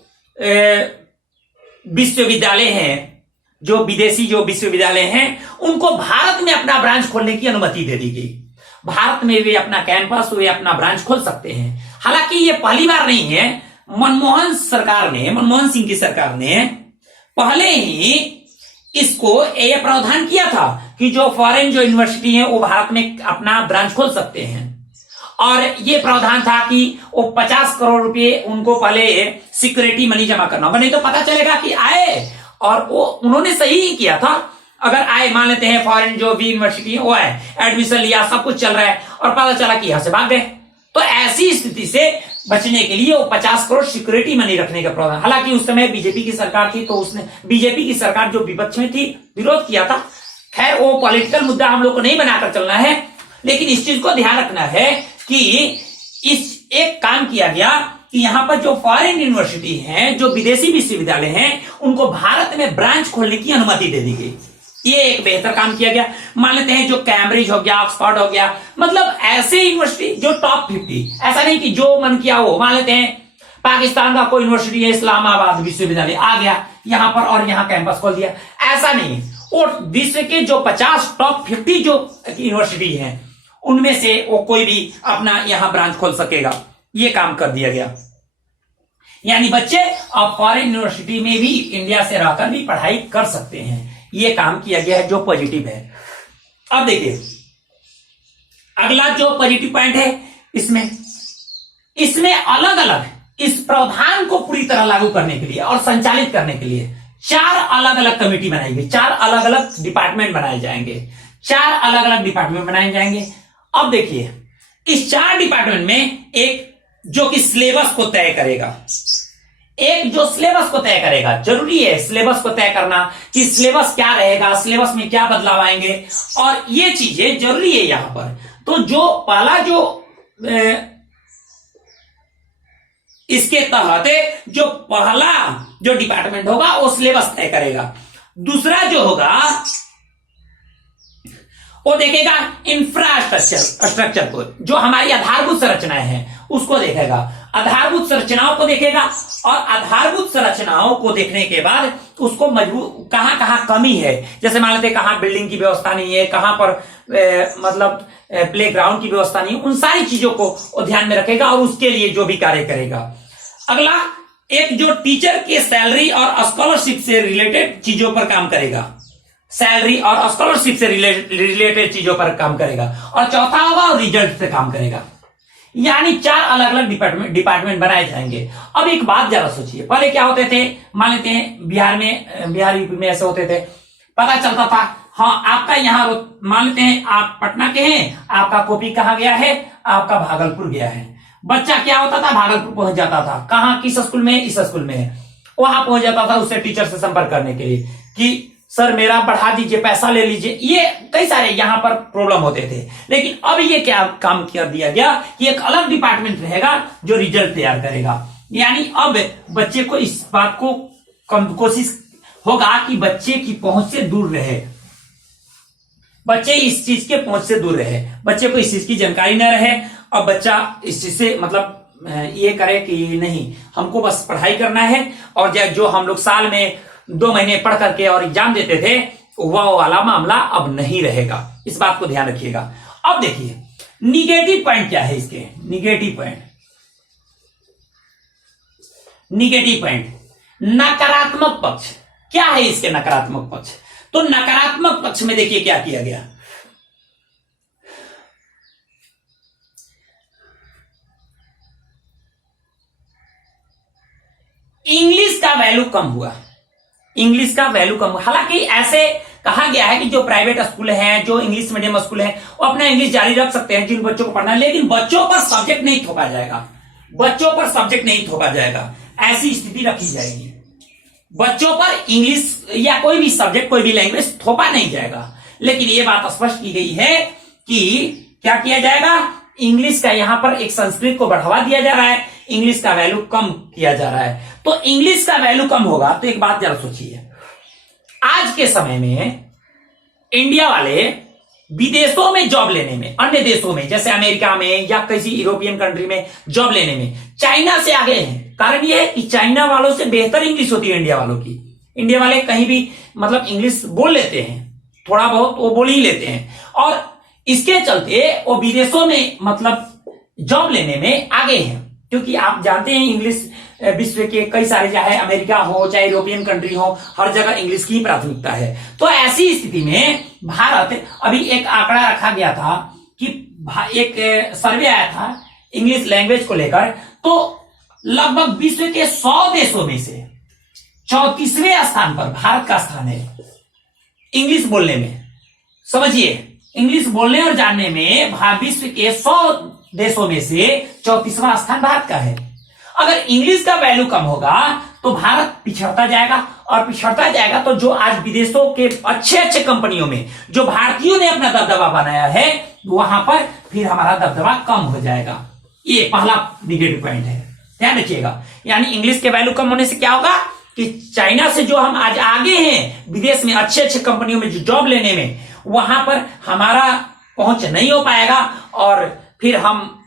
विश्वविद्यालय हैं, जो विदेशी जो विश्वविद्यालय हैं, उनको भारत में अपना ब्रांच खोलने की अनुमति दे दी गई। भारत में वे अपना कैंपस, वे अपना ब्रांच खोल सकते हैं। हालांकि ये पहली बार नहीं है। मनमोहन सिंह की सरकार ने पहले ही इसको ये प्रावधान किया था कि जो फॉरेन जो यूनिवर्सिटी है वो भारत में अपना ब्रांच खोल सकते हैं। और ये प्रावधान था कि वो 50 करोड़ रुपए उनको पहले सिक्योरिटी मनी जमा करना होगा, नहीं तो पता चलेगा कि आए, और वो उन्होंने सही ही किया था। अगर आए, मान लेते हैं फॉरेन जो भी यूनिवर्सिटी है वो आए, एडमिशन लिया, सब कुछ चल रहा है और पता चला कि यहां से भाग गए, तो ऐसी स्थिति से बचने के लिए वो 50 करोड़ सिक्योरिटी मनी रखने का प्रावधान। हालांकि उस समय बीजेपी की सरकार थी, तो उसने बीजेपी की सरकार जो विपक्ष में थी विरोध किया था। खैर वो पॉलिटिकल मुद्दा हम लोग को नहीं बनाकर चलना है, लेकिन इस चीज को ध्यान रखना है कि इस एक काम किया गया कि यहां पर जो फॉरेन यूनिवर्सिटी हैं, जो विदेशी विश्वविद्यालय हैं, उनको भारत में ब्रांच खोलने की अनुमति दे दी गई। ये एक बेहतर काम किया गया। मान लेते हैं जो कैम्ब्रिज हो गया, ऑक्सफोर्ड हो गया, मतलब ऐसे यूनिवर्सिटी जो टॉप 50, ऐसा नहीं कि जो मन किया वो। मान लेते हैं पाकिस्तान का कोई यूनिवर्सिटी है, इस्लामाबाद विश्वविद्यालय आ गया यहां पर और यहां कैंपस खोल दिया, ऐसा नहीं। और विश्व के जो 50 टॉप 50 जो यूनिवर्सिटी हैं, उनमें से वो कोई भी अपना यहां ब्रांच खोल सकेगा। ये काम कर दिया गया। यानी बच्चे अब फॉरेन यूनिवर्सिटी में भी इंडिया से रहकर भी पढ़ाई कर सकते हैं। ये काम किया गया है जो पॉजिटिव है। अब देखिए अगला जो पॉजिटिव पॉइंट है, इसमें अलग अलग इस प्रावधान को पूरी तरह लागू करने के लिए और संचालित करने के लिए 4 अलग अलग कमेटी बनाई गई, 4 अलग अलग डिपार्टमेंट बनाए जाएंगे। अब देखिए इस 4 डिपार्टमेंट में एक जो कि सिलेबस को तय करेगा, जरूरी है सिलेबस को तय करना कि सिलेबस क्या रहेगा, सिलेबस में क्या बदलाव आएंगे, और ये चीजें जरूरी है यहां पर। तो जो पहला जो इसके तहत जो पहला जो डिपार्टमेंट होगा वो सिलेबस तय करेगा। दूसरा जो होगा वो देखेगा इंफ्रास्ट्रक्चर को, जो हमारी आधारभूत संरचनाएं हैं उसको देखेगा, आधारभूत संरचनाओं को देखेगा, और आधारभूत संरचनाओं को देखने के बाद उसको मजबूत कहां कहां कमी है, जैसे मान लेते कहां बिल्डिंग की व्यवस्था नहीं है, कहां पर मतलब प्लेग्राउंड की व्यवस्था नहीं, उन सारी चीजों को ध्यान में रखेगा और उसके लिए जो भी कार्य करेगा। अगला एक जो टीचर के सैलरी और स्कॉलरशिप से रिलेटेड चीजों पर काम करेगा, और चौथा होगा रिजल्ट से काम करेगा। यानी 4 अलग अलग डिपार्टमेंट बनाए जाएंगे। अब एक बात जरा सोचिए, पहले क्या होते थे, मान लेते हैं बिहार यूपी में ऐसे होते थे, पता चलता था हाँ आपका यहाँ मान लेते हैं आप पटना के हैं, आपका कॉपी कहाँ गया है, आपका भागलपुर गया है। बच्चा क्या होता था, भागलपुर पहुंच जाता था, कहाँ, किस स्कूल में, इस स्कूल में है, वहां पहुंच जाता था उससे टीचर से संपर्क करने के लिए कि सर मेरा बढ़ा दीजिए, पैसा ले लीजिए। ये कई सारे यहां पर प्रॉब्लम होते थे। लेकिन अब ये क्या काम कर दिया गया कि एक अलग डिपार्टमेंट रहेगा जो रिजल्ट तैयार करेगा। यानी अब बच्चे को इस बात को कोशिश होगा कि बच्चे की पहुंच से दूर रहे, बच्चे इस चीज के पहुंच से दूर रहे, बच्चे को इस चीज की जानकारी न रहे। अब बच्चा इस चीज से मतलब ये करे कि नहीं हमको बस पढ़ाई करना है, और जो हम लोग साल में 2 महीने पढ़ करके और एग्जाम देते थे वह वाला मामला अब नहीं रहेगा। इस बात को ध्यान रखिएगा। अब देखिए निगेटिव पॉइंट क्या है इसके, निगेटिव पॉइंट नकारात्मक पक्ष क्या है इसके, नकारात्मक पक्ष। तो नकारात्मक पक्ष में देखिए क्या किया गया, इंग्लिश का वैल्यू कम हुआ, इंग्लिश का वैल्यू कम हुआ। हालांकि ऐसे कहा गया है कि जो प्राइवेट स्कूल हैं, जो इंग्लिश मीडियम स्कूल हैं, वो अपना इंग्लिश जारी रख सकते हैं जिन बच्चों को पढ़ना है, लेकिन बच्चों पर सब्जेक्ट नहीं थोपा जाएगा, बच्चों पर सब्जेक्ट नहीं थोपा जाएगा, ऐसी स्थिति रखी जाएगी। बच्चों पर इंग्लिश या कोई भी सब्जेक्ट, कोई भी लैंग्वेज थोपा नहीं जाएगा। लेकिन यह बात स्पष्ट की गई है कि क्या किया जाएगा, इंग्लिश का यहां पर एक संस्कृत को बढ़ावा दिया जा रहा है, इंग्लिश का वैल्यू कम किया जा रहा है। तो इंग्लिश का वैल्यू कम होगा तो एक बात जरा सोचिए, आज के समय में इंडिया वाले विदेशों में जॉब लेने में, अन्य देशों में जैसे अमेरिका में या किसी यूरोपियन कंट्री में जॉब लेने में चाइना से आगे हैं। कारण यह है कि चाइना वालों से बेहतर इंग्लिश होती है इंडिया वालों की। इंडिया वाले कहीं भी मतलब इंग्लिश बोल लेते हैं, थोड़ा बहुत वो बोल ही लेते हैं, और इसके चलते वो विदेशों में मतलब जॉब लेने में आगे हैं। क्योंकि आप जानते हैं इंग्लिश विश्व के कई सारे, चाहे अमेरिका हो चाहे यूरोपियन कंट्री हो, हर जगह इंग्लिश की प्राथमिकता है। तो ऐसी स्थिति में भारत, अभी एक आंकड़ा रखा गया था कि एक सर्वे आया था इंग्लिश लैंग्वेज को लेकर, तो लगभग विश्व के 100 देशों में से 34वें स्थान पर भारत का स्थान है इंग्लिश बोलने में। समझिए, इंग्लिश बोलने और जानने में विश्व के 100 देशों में से 34वां स्थान भारत का है। अगर इंग्लिश का वैल्यू कम होगा तो भारत पिछड़ता जाएगा, और पिछड़ता जाएगा तो जो आज विदेशों के अच्छे अच्छे कंपनियों में जो भारतीयों ने अपना दबदबा बनाया है, वहां पर फिर हमारा दबदबा कम हो जाएगा। ये पहला निगेटिव पॉइंट है, ध्यान रखिएगा। यानी इंग्लिश के वैल्यू कम होने से क्या होगा कि चाइना से जो हम आज आगे हैं विदेश में अच्छे अच्छे कंपनियों में जो जॉब लेने में, वहां पर हमारा पहुंच नहीं हो पाएगा, और फिर हम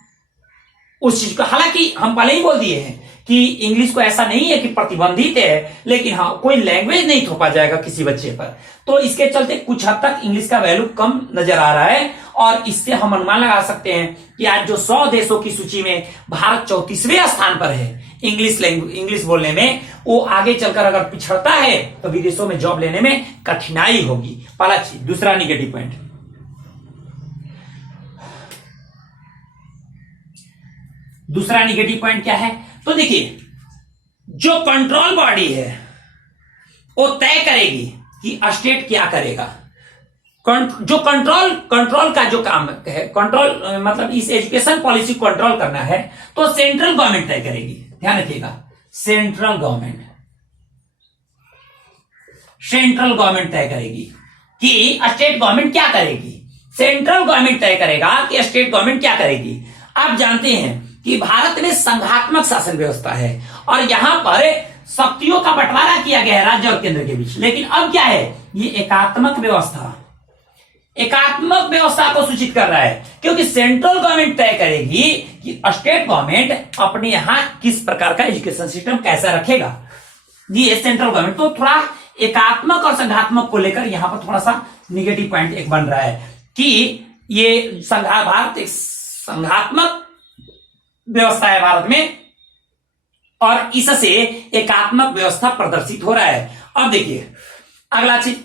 उस चीज को, हालांकि हम पहले ही बोल दिए हैं कि इंग्लिश को ऐसा नहीं है कि प्रतिबंधित है, लेकिन हाँ कोई लैंग्वेज नहीं थोपा जाएगा किसी बच्चे पर। तो इसके चलते कुछ हद तक इंग्लिश का वैल्यू कम नजर आ रहा है, और इससे हम अनुमान लगा सकते हैं कि आज जो 100 देशों की सूची में भारत 34वें स्थान पर है इंग्लिश बोलने में, वो आगे चलकर अगर पिछड़ता है तो विदेशों में जॉब लेने में कठिनाई होगी। पहला चीज। दूसरा निगेटिव पॉइंट, दूसरा निगेटिव पॉइंट क्या है, तो देखिए जो कंट्रोल बॉडी है वो तय करेगी कि स्टेट क्या करेगा। जो कंट्रोल का जो काम है, कंट्रोल मतलब इस एजुकेशन पॉलिसी को कंट्रोल करना है तो सेंट्रल गवर्नमेंट तय करेगी। ध्यान रखिएगा, सेंट्रल गवर्नमेंट तय करेगी कि स्टेट गवर्नमेंट क्या करेगी। सेंट्रल गवर्नमेंट तय करेगा कि स्टेट गवर्नमेंट क्या करेगी। आप जानते हैं कि भारत में संघात्मक शासन व्यवस्था है, और यहां पर शक्तियों का बंटवारा किया गया है राज्य और केंद्र के बीच। लेकिन अब क्या है, ये एकात्मक व्यवस्था को सूचित कर रहा है, क्योंकि सेंट्रल गवर्नमेंट तय करेगी कि स्टेट गवर्नमेंट अपने यहां किस प्रकार का एजुकेशन सिस्टम कैसा रखेगा। ये सेंट्रल गवर्नमेंट, तो थोड़ा एकात्मक और संघात्मक को लेकर यहां पर थोड़ा सा निगेटिव पॉइंट एक बन रहा है कि ये भारत एक संघात्मक व्यवस्था है भारत में, और इससे एकात्मक व्यवस्था प्रदर्शित हो रहा है। अब देखिए अगला चीज,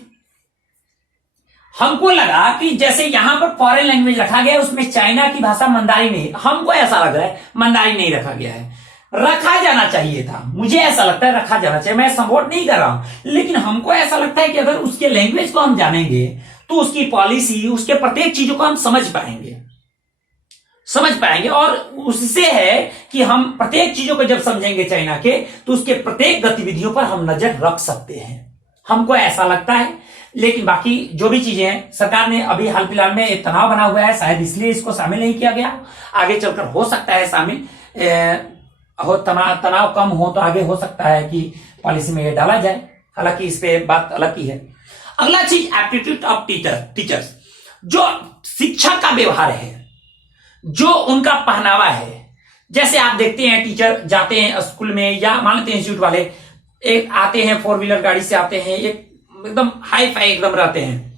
हमको लगा कि जैसे यहां पर फॉरेन लैंग्वेज रखा गया है, उसमें चाइना की भाषा मंदारिन नहीं, हमको ऐसा लग रहा है मंदारिन नहीं रखा गया है, रखा जाना चाहिए था। मुझे ऐसा लगता है रखा जाना चाहिए, मैं सपोर्ट नहीं कर रहा हूं, लेकिन हमको ऐसा लगता है कि अगर उसके लैंग्वेज को हम जानेंगे तो उसकी पॉलिसी, उसके प्रत्येक चीजों को हम समझ पाएंगे और उससे है कि हम प्रत्येक चीजों को जब समझेंगे चाइना के, तो उसके प्रत्येक गतिविधियों पर हम नजर रख सकते हैं, हमको ऐसा लगता है। लेकिन बाकी जो भी चीजें हैं, सरकार ने अभी हाल फिलहाल में एक तनाव बना हुआ है, शायद इसलिए इसको शामिल नहीं किया गया, आगे चलकर हो सकता है शामिल हो, तनाव कम हो तो आगे हो सकता है कि पॉलिसी में ये डाला जाए, हालांकि इस पे बात अलग ही है। अगला चीज एप्टीट्यूड ऑफ टीचर्स, जो शिक्षक का व्यवहार है, जो उनका पहनावा है। जैसे आप देखते हैं टीचर जाते हैं स्कूल में या मान लेते हैं इंस्टीट्यूट वाले, एक आते हैं 4 व्हीलर गाड़ी से आते हैं, एक एकदम हाई फाई एकदम रहते हैं,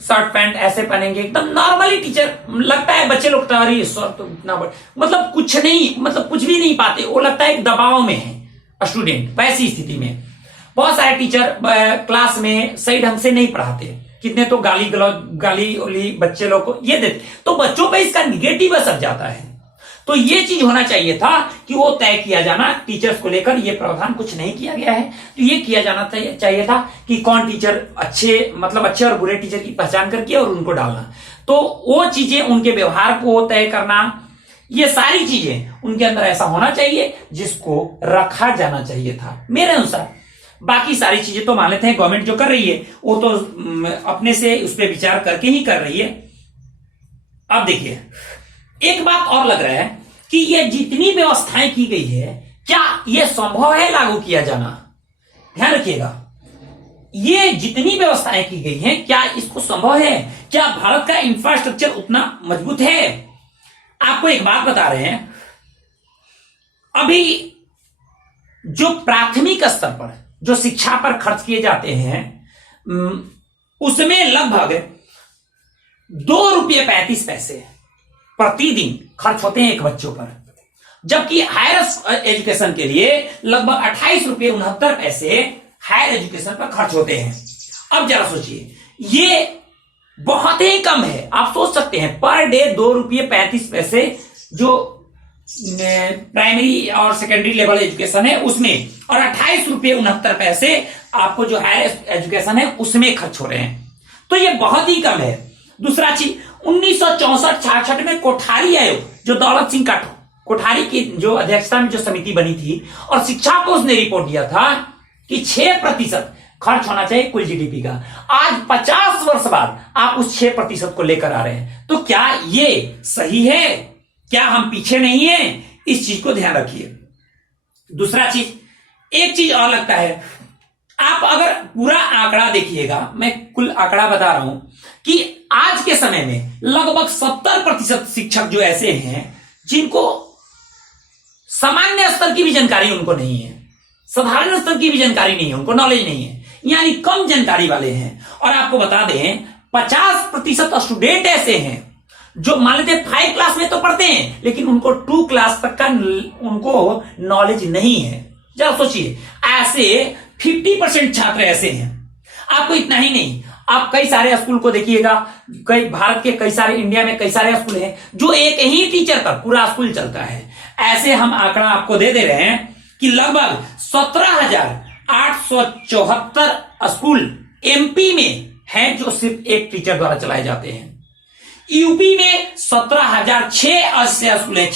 शर्ट पैंट ऐसे पहनेंगे, एकदम नॉर्मली टीचर लगता है बच्चे लोग तो सर तो इतना मतलब कुछ नहीं, मतलब कुछ भी नहीं पाते, वो लगता है एक दबाव में है स्टूडेंट। वैसी स्थिति में बहुत सारे टीचर क्लास में सही ढंग से नहीं पढ़ाते, कितने तो गाली बच्चे लोग को ये देते, तो बच्चों पे इसका निगेटिव असर जाता है। तो ये चीज होना चाहिए था कि वो तय किया जाना, टीचर्स को लेकर ये प्रावधान कुछ नहीं किया गया है, तो ये किया जाना चाहिए था कि कौन टीचर अच्छे, मतलब अच्छे और बुरे टीचर की पहचान करके और उनको डालना, तो वो चीजें, उनके व्यवहार को तय करना, ये सारी चीजें उनके अंदर ऐसा होना चाहिए जिसको रखा जाना चाहिए था मेरे अनुसार। बाकी सारी चीजें तो मान लेते हैं गवर्नमेंट जो कर रही है वो तो अपने से उस पर विचार करके ही कर रही है। अब देखिए एक बात और लग रहा है कि ये जितनी व्यवस्थाएं की गई है, क्या ये संभव है लागू किया जाना? ध्यान रखिएगा, ये जितनी व्यवस्थाएं की गई हैं, क्या इसको संभव है? क्या भारत का इंफ्रास्ट्रक्चर उतना मजबूत है? आपको एक बात बता रहे हैं, अभी जो प्राथमिक स्तर पर जो शिक्षा पर खर्च किए जाते हैं, उसमें लगभग 2.35 प्रतिदिन खर्च होते हैं एक बच्चों पर, जबकि हायर एजुकेशन के लिए लगभग 28.69 हायर एजुकेशन पर खर्च होते हैं। अब जरा सोचिए, ये बहुत ही कम है। आप सोच सकते हैं पर डे 2.35 जो प्राइमरी और सेकेंडरी लेवल एजुकेशन है उसमें, और 28.69 आपको जो हायर एजुकेशन है उसमें खर्च हो रहे हैं, तो ये बहुत ही कम है। दूसरा चीज, 1964-66 में कोठारी आयोग, जो दौलत सिंह कोठारी की जो अध्यक्षता में जो समिति बनी थी और शिक्षा को उसने रिपोर्ट दिया था कि 6% खर्च होना चाहिए कुल जीडीपी का। आज 50 वर्ष बाद आप उस 6% को लेकर आ रहे हैं, तो क्या ये सही है? क्या हम पीछे नहीं है? इस चीज को ध्यान रखिए। दूसरा चीज, एक चीज और लगता है, आप अगर पूरा आंकड़ा देखिएगा, मैं कुल आंकड़ा बता रहा हूं कि आज के समय में लगभग 70% शिक्षक जो ऐसे हैं जिनको सामान्य स्तर की भी जानकारी उनको नहीं है, साधारण स्तर की भी जानकारी नहीं है, उनको नॉलेज नहीं है, यानी कम जानकारी वाले हैं। और आपको बता दें 50% स्टूडेंट ऐसे हैं जो मान लेते 5 क्लास में तो पढ़ते हैं लेकिन उनको 2 क्लास तक का उनको नॉलेज नहीं है। जरा सोचिए, ऐसे 50% छात्र ऐसे हैं। आपको इतना ही नहीं, आप कई सारे स्कूल को देखिएगा, कई भारत के कई सारे, इंडिया में कई सारे स्कूल हैं जो एक ही टीचर पर पूरा स्कूल चलता है। ऐसे हम आंकड़ा आपको दे रहे हैं कि लगभग 17,874 स्कूल एमपी में हैं जो सिर्फ एक टीचर द्वारा चलाए जाते हैं। यूपी में 17,006 ऐसे स्कूल हैं,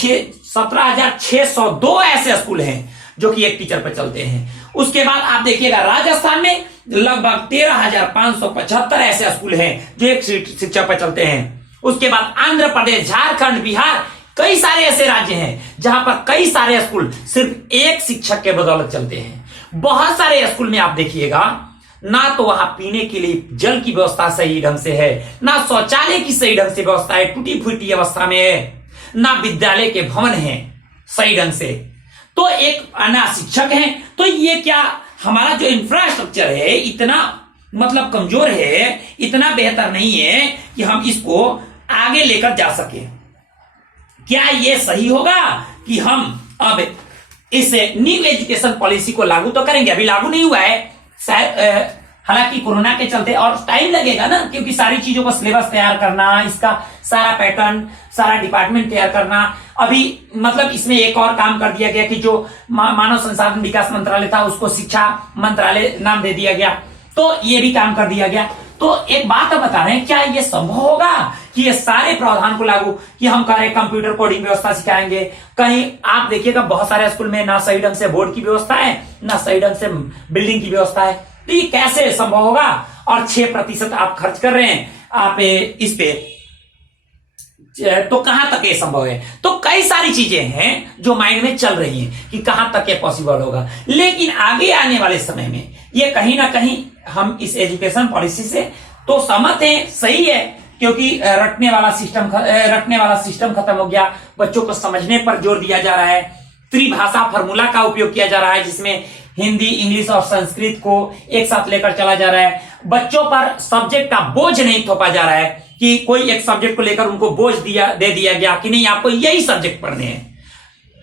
17,602 ऐसे स्कूल हैं जो कि एक टीचर पर चलते हैं। उसके बाद आप देखिएगा राजस्थान में लगभग 13,575 ऐसे स्कूल हैं जो एक शिक्षक पर चलते हैं। उसके बाद आंध्र प्रदेश, झारखंड, बिहार, कई सारे ऐसे राज्य हैं जहां पर कई सारे स्कूल सिर्फ एक शिक्षक के बदौलत चलते हैं। बहुत सारे स्कूल में आप देखिएगा ना तो वहां पीने के लिए जल की व्यवस्था सही ढंग से है, ना शौचालय की सही ढंग से व्यवस्था है, टूटी फूटी अवस्था में है, ना विद्यालय के भवन है सही ढंग से, तो एक ना शिक्षक है। तो ये क्या हमारा जो इंफ्रास्ट्रक्चर है इतना मतलब कमजोर है, इतना बेहतर नहीं है कि हम इसको आगे लेकर जा सके। क्या ये सही होगा कि हम अब इस न्यू एजुकेशन पॉलिसी को लागू तो करेंगे, अभी लागू नहीं हुआ है, शायद हालांकि कोरोना के चलते और टाइम लगेगा ना, क्योंकि सारी चीजों को सिलेबस तैयार करना, इसका सारा पैटर्न, सारा डिपार्टमेंट तैयार करना। अभी मतलब इसमें एक और काम कर दिया गया कि जो मानव संसाधन विकास मंत्रालय था उसको शिक्षा मंत्रालय नाम दे दिया गया, तो ये भी काम कर दिया गया। तो एक बात अब बता रहे हैं, क्या ये संभव होगा कि ये सारे प्रावधान को लागू, कि हम कह रहे हैं कंप्यूटर कोडिंग व्यवस्था सिखाएंगे, कहीं आप देखिएगा बहुत सारे स्कूल में ना सही ढंग से बोर्ड की व्यवस्था है, ना सही ढंग से बिल्डिंग की व्यवस्था है, तो ये कैसे संभव होगा? और 6% आप खर्च कर रहे हैं आप इस पे, तो कहां तक ये संभव है? तो कई सारी चीजें हैं जो माइंड में चल रही हैं कि कहां तक ये पॉसिबल होगा। लेकिन आगे आने वाले समय में ये कहीं ना कहीं हम इस एजुकेशन पॉलिसी से तो सहमत हैं, सही है, क्योंकि रटने वाला सिस्टम खत्म हो गया, बच्चों को समझने पर जोर दिया जा रहा है, त्रिभाषा फार्मूला का उपयोग किया जा रहा है जिसमें हिंदी, इंग्लिश और संस्कृत को एक साथ लेकर चला जा रहा है। बच्चों पर सब्जेक्ट का बोझ नहीं थोपा जा रहा है कि कोई एक सब्जेक्ट को लेकर उनको बोझ दे दिया गया कि नहीं आपको यही सब्जेक्ट पढ़ने हैं,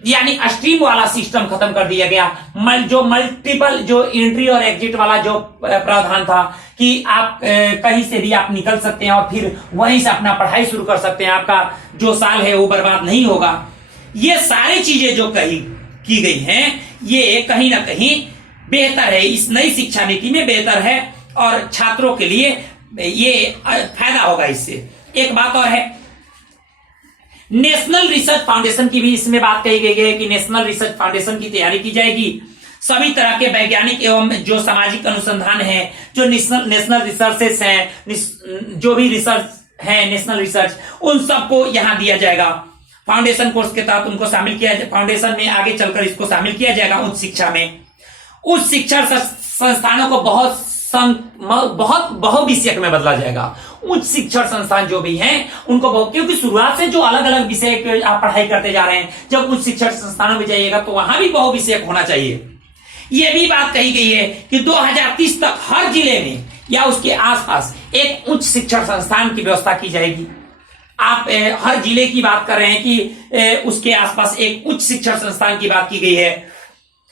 यानी स्ट्रीम वाला सिस्टम खत्म कर दिया गया। जो मल्टीपल जो एंट्री और एग्जिट वाला जो प्रावधान था कि आप कहीं से भी आप निकल सकते हैं और फिर वहीं से अपना पढ़ाई शुरू कर सकते हैं, आपका जो साल है वो बर्बाद नहीं होगा। ये सारी चीजें जो की गई हैं ये कहीं ना कहीं बेहतर है, इस नई शिक्षा नीति में बेहतर है और छात्रों के लिए ये फायदा होगा इससे। एक बात और है, नेशनल रिसर्च फाउंडेशन की भी इसमें बात कही गई है कि नेशनल रिसर्च फाउंडेशन की तैयारी की जाएगी। सभी तरह के वैज्ञानिक एवं जो सामाजिक अनुसंधान है, जो नेशनल रिसर्चेस हैं, जो भी रिसर्च है नेशनल रिसर्च, उन सबको यहां दिया जाएगा। फाउंडेशन कोर्स के तहत उनको शामिल किया, फाउंडेशन में आगे चलकर इसको शामिल किया जाएगा उच्च शिक्षा में। उच्च शिक्षा संस्थानों को बहुत बहुविषयक में बदला जाएगा। उच्च शिक्षण संस्थान जो भी हैं उनको क्योंकि शुरुआत से जो अलग अलग विषय आप पढ़ाई करते जा रहे हैं, जब उच्च शिक्षण संस्थानों में जाइएगा तो वहां भी बहुविषयक होना चाहिए। यह भी बात कही गई है कि 2030 तक हर जिले में या उसके आसपास एक उच्च शिक्षण संस्थान की व्यवस्था की जाएगी। आप हर जिले की बात कर रहे हैं कि उसके आसपास एक उच्च शिक्षण संस्थान की बात की गई है।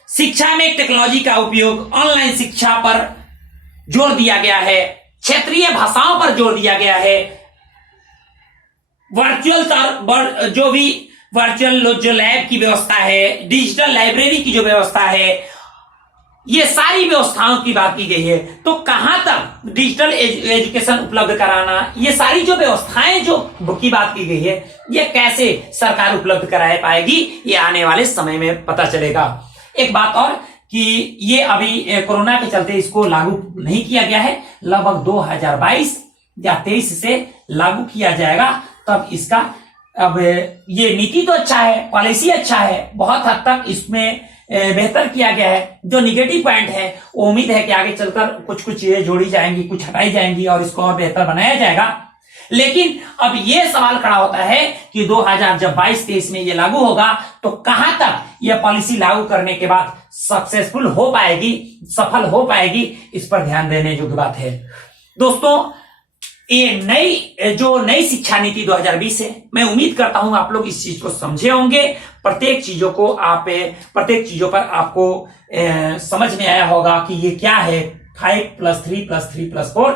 शिक्षा में टेक्नोलॉजी का उपयोग, ऑनलाइन शिक्षा पर जोर दिया गया है, क्षेत्रीय भाषाओं पर जोर दिया गया है, वर्चुअल जो लैब की व्यवस्था है, डिजिटल लाइब्रेरी की जो व्यवस्था है, ये सारी व्यवस्थाओं की बात की गई है। तो कहां तक डिजिटल एजुकेशन उपलब्ध कराना, ये सारी जो व्यवस्थाएं जो की बात की गई है, ये कैसे सरकार उपलब्ध करा पाएगी, ये आने वाले समय में पता चलेगा। एक बात और कि ये अभी कोरोना के चलते इसको लागू नहीं किया गया है, लगभग 2022 या 23 से लागू किया जाएगा, तब इसका अब ये नीति तो अच्छा है, पॉलिसी अच्छा है, बहुत हद तक इसमें बेहतर किया गया है। जो निगेटिव पॉइंट है वो उम्मीद है कि आगे चलकर कुछ चीजें जोड़ी जाएंगी, कुछ हटाई जाएंगी और इसको और बेहतर बनाया जाएगा। लेकिन अब यह सवाल खड़ा होता है कि 2022-23 में ये लागू होगा तो कहां तक यह पॉलिसी लागू करने के बाद सक्सेसफुल हो पाएगी, सफल हो पाएगी, इस पर ध्यान देने योग्य बात है। दोस्तों, ये जो नई शिक्षा नीति 2020 है, मैं उम्मीद करता हूं आप लोग इस चीज को समझे होंगे। प्रत्येक चीजों पर आपको समझ में आया होगा कि ये क्या है, 5+3+3+4,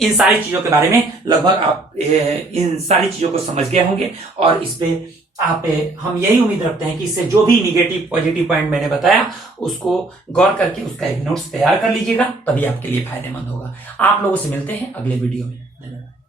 इन सारी चीजों के बारे में लगभग आप इन सारी चीजों को समझ गए होंगे। और इस पे हम यही उम्मीद रखते हैं कि इससे जो भी निगेटिव पॉजिटिव पॉइंट मैंने बताया उसको गौर करके उसका एक नोट्स तैयार कर लीजिएगा, तभी आपके लिए फायदेमंद होगा। आप लोगों से मिलते हैं अगले वीडियो में। धन्यवाद।